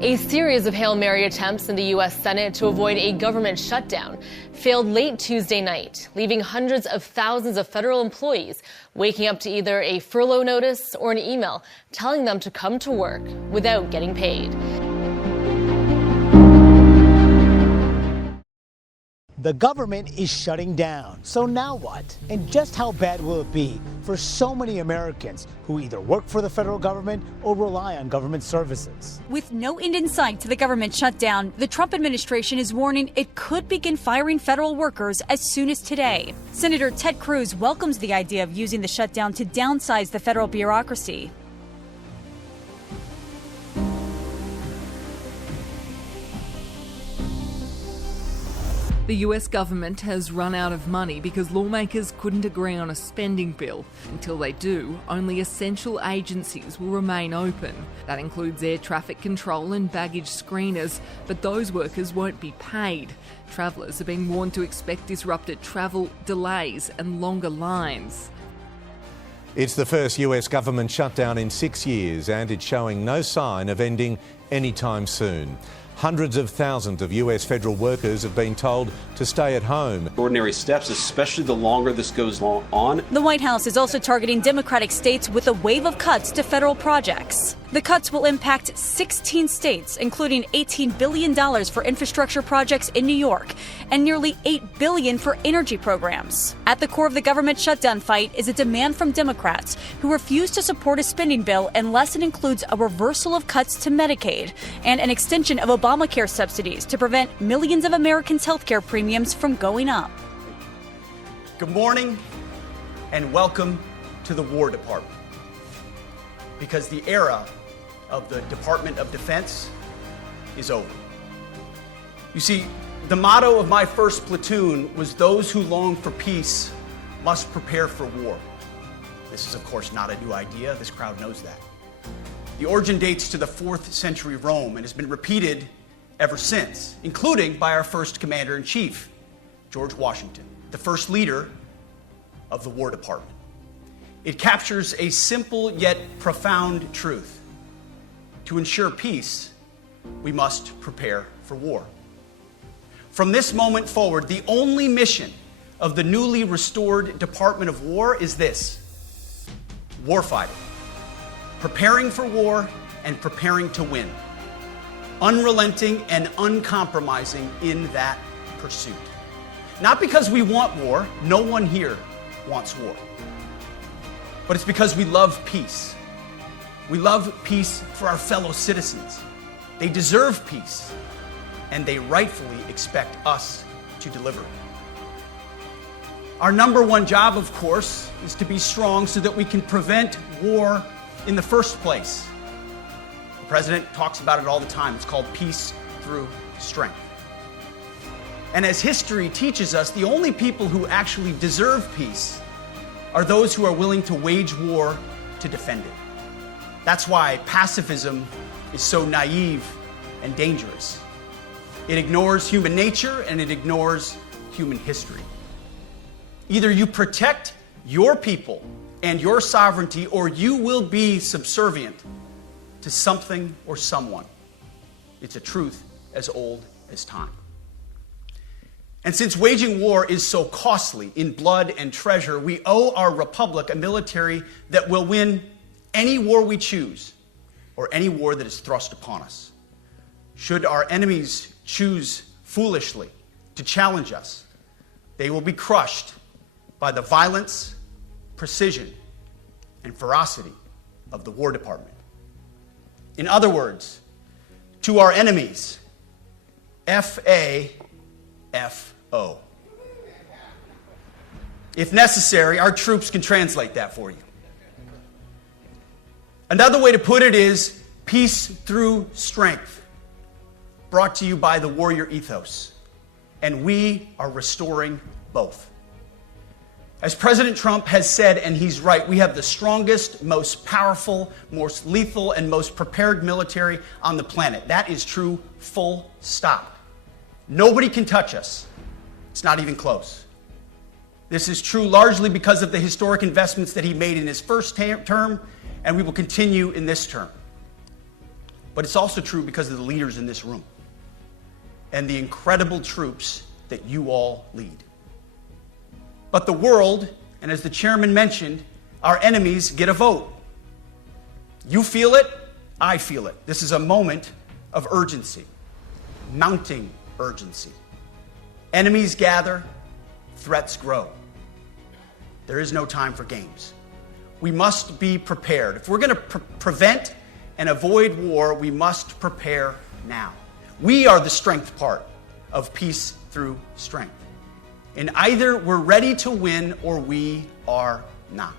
A series of Hail Mary attempts in the U.S. Senate to avoid a government shutdown failed late Tuesday night, leaving hundreds of thousands of federal employees waking up to either a furlough notice or an email telling them to come to work without getting paid. The government is shutting down. So now what? And just how bad will it be for so many Americans who either work for the federal government or rely on government services? With no end in sight to the government shutdown, the Trump administration is warning it could begin firing federal workers as soon as today. Senator Ted Cruz welcomes the idea of using the shutdown to downsize the federal bureaucracy. The US government has run out of money because lawmakers couldn't agree on a spending bill. Until they do, only essential agencies will remain open. That includes air traffic control and baggage screeners, but those workers won't be paid. Travellers are being warned to expect disrupted travel, delays and longer lines. It's the first US government shutdown in 6 years, and it's showing no sign of ending anytime soon. Hundreds of thousands of US federal workers have been told to stay at home. Ordinary steps, especially the longer this goes on. The White House is also targeting Democratic states with a wave of cuts to federal projects. The cuts will impact 16 states, including $18 billion for infrastructure projects in New York and nearly $8 billion for energy programs. At the core of the government shutdown fight is a demand from Democrats who refuse to support a spending bill unless it includes a reversal of cuts to Medicaid and an extension of Obamacare subsidies to prevent millions of Americans' health care premiums from going up. Good morning and welcome to the War Department. Because the era of the Department of Defense is over. You see, the motto of my first platoon was those who long for peace must prepare for war. This is, of course, not a new idea. This crowd knows that. The origin dates to the 4th century Rome and has been repeated ever since, including by our first commander-in-chief, George Washington, the first leader of the War Department. It captures a simple yet profound truth. To ensure peace, we must prepare for war. From this moment forward, the only mission of the newly restored Department of War is this: warfighting. Preparing for war and preparing to win. Unrelenting and uncompromising in that pursuit. Not because we want war, no one here wants war. But it's because we love peace. We love peace for our fellow citizens. They deserve peace, and they rightfully expect us to deliver it. Our number one job, of course, is to be strong so that we can prevent war in the first place. The president talks about it all the time. It's called peace through strength. And as history teaches us, the only people who actually deserve peace are those who are willing to wage war to defend it. That's why pacifism is so naive and dangerous. It ignores human nature and it ignores human history. Either you protect your people and your sovereignty, or you will be subservient to something or someone. It's a truth as old as time. And since waging war is so costly in blood and treasure, we owe our republic a military that will win any war we choose, or any war that is thrust upon us. Should our enemies choose foolishly to challenge us, they will be crushed by the violence, precision, and ferocity of the War Department. In other words, to our enemies, F-A-F-O. If necessary, our troops can translate that for you. Another way to put it is peace through strength, brought to you by the warrior ethos. And we are restoring both. As President Trump has said, and he's right, we have the strongest, most powerful, most lethal, and most prepared military on the planet. That is true, full stop. Nobody can touch us. It's not even close. This is true largely because of the historic investments that he made in his first term, and we will continue in this term. but it's also true because of the leaders in this room and the incredible troops that you all lead. But the world, and as the chairman mentioned, our enemies get a vote. You feel it, I feel it. This is a moment of urgency, mounting urgency. Enemies gather, threats grow. There is no time for games. We must be prepared. If we're going to prevent and avoid war, we must prepare now. We are the strength part of peace through strength. And either we're ready to win or we are not.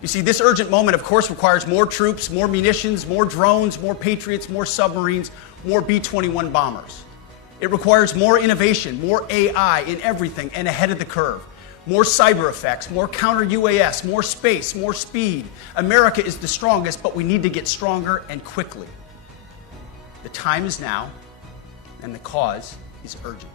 You see, this urgent moment, of course, requires more troops, more munitions, more drones, more Patriots, more submarines, more B-21 bombers. It requires more innovation, more AI in everything and ahead of the curve. More cyber effects, more counter-UAS, more space, more speed. America is the strongest, but we need to get stronger and quickly. The time is now, and the cause is urgent.